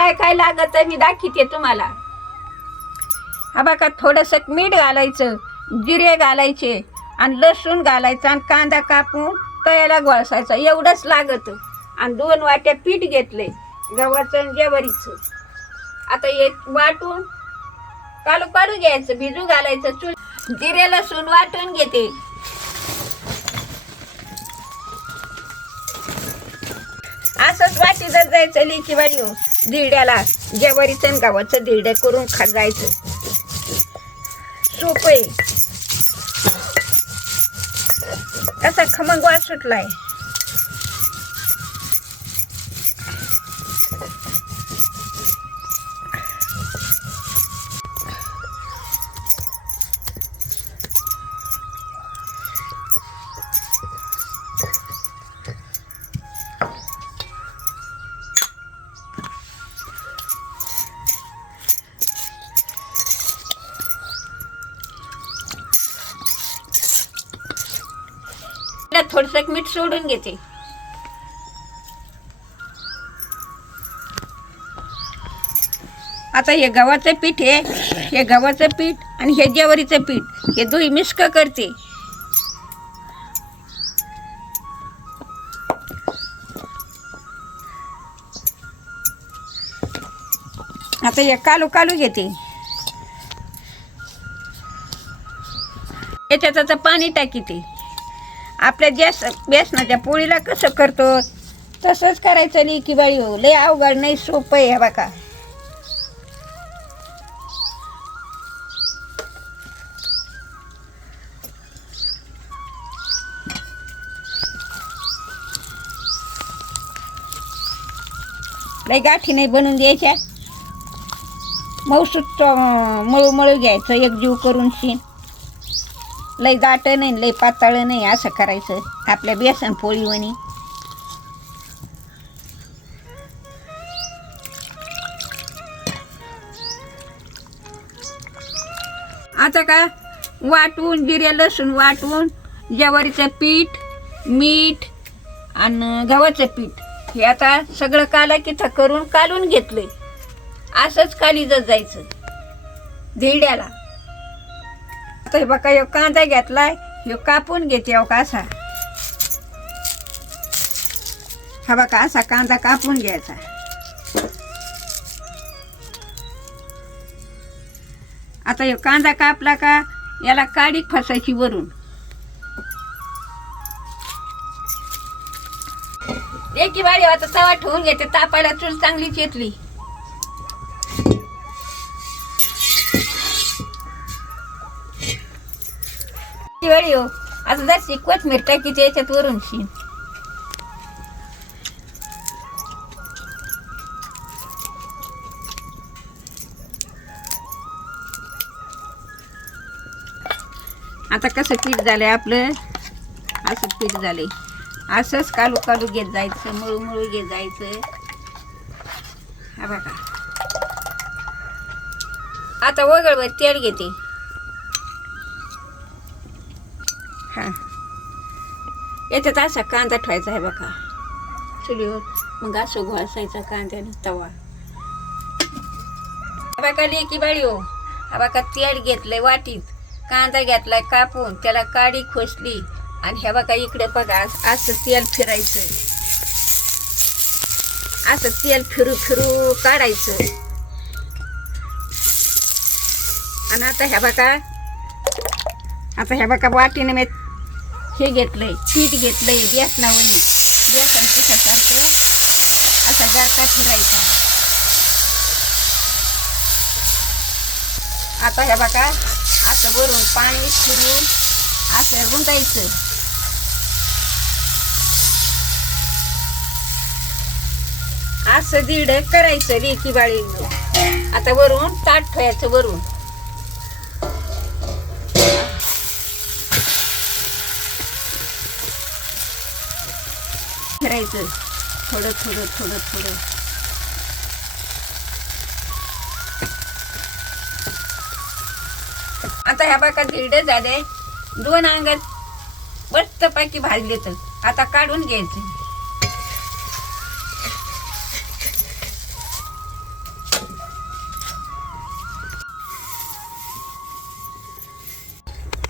काय काय लागत मी दाखवते तुम्हाला. हा बघा थोडंसं मीठ घालायचं, जिरे घालायचे आणि लसूण घालायचं आणि कांदा कापून तळ्याला गोळसायचा एवढंच लागतं. आणि 2 वाट्या पीठ घेतले गव्हाचं आणि ज्वारीचं. आता एक वाटून कालू काढू घ्यायचं, भिजू घालायचं. जिरे लसूण वाटून घेते. असंच वाटीतच जायचं लिकी बाई हो. धिरड्याला ज्वारीचं आणि गव्हाचं धिरडे करून जायचं. सूप आहे कसा खमंग वास सुटलाय. थोडंसं मीठ सोडून घेते. आता हे गव्हाचं पीठ आहे, हे गव्हाचं पीठ आणि हे ज्वारीचं पीठ हे दोन्ही मिक्स करते. आता हे कालू कालू घेते. याच्यात आता पाणी टाकीते. आपल्या बेसनाच्या पोळीला कसं करतो तसंच करायचं लिकी बाई हो. लय अवघड नाही, सोपं आहे. बघा लय गाठी नाही बनवून द्यायच्या. मऊसूत मळू मळू घ्यायचं एकजीव करून शीन. लय दाट नाही लय पातळ नाही असं करायचं आपल्या बेसन पोळीवणी. आता का वाटून जिरे लसूण वाटून ज्वारीचं पीठ मीठ आणि गव्हाचं पीठ हे आता सगळं कालाकिथा करून कालून घेतले. असंच कालीजत जायचं धिरड्याला. आता हे बघा ह्यो कांदा घेतलाय, ह्यो कापून घेते. हो का असा, हा बघा असा कांदा कापून घ्यायचा. आता ह्यो कांदा कापला का याला काडी फसायची वरून. एकी बाळी आता तवा ठेवून घेते तापायला. चूल चांगलीच येतली. वाळी हो आता जरशी कोथमीर टाकीची याच्यात वरून शी. आता कसं पीठ झालंय आपलं, असंच पीठ झालंय. असंच कालू कालू घेत जायचं, मळू मळू घेत जायचं. हा बघा आता वगळवर तेल घेते. हा याच्यात असा कांदा ठेवायचा आहे बघा चुलीवर. मग असं घोसायचा कांद्याने तवा. हा बघा लेकी बाळी हो. हा बघा तेल घेतलंय वाटीत, कांदा घेतलाय कापून, त्याला काडी खोसली आणि ह्या बघा इकडे बघा असं तेल फिरायचं. असं तेल फिरू फिरू काढायचं. आणि आता ह्या बघा वाटीने मी हे घेतलंय पीठ घेतलंय बेसनावणी. बेसन पिठासारखं असं जाता फिरायचा. आता ह्या बघा असं वरून पाणी फिरून असं रुंदायचं. असं दीड करायचं लेकी बाळी. आता वरून ताट ठेवायचं वरून. फिरायचं थोडं थोडं थोडं थोडं. आता ह्या बाका धिरडे झाले. 2 अंगात मस्तपैकी भाजले. तर आता काढून घ्यायचे.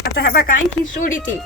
आता हा बघा आणखी सोडी ती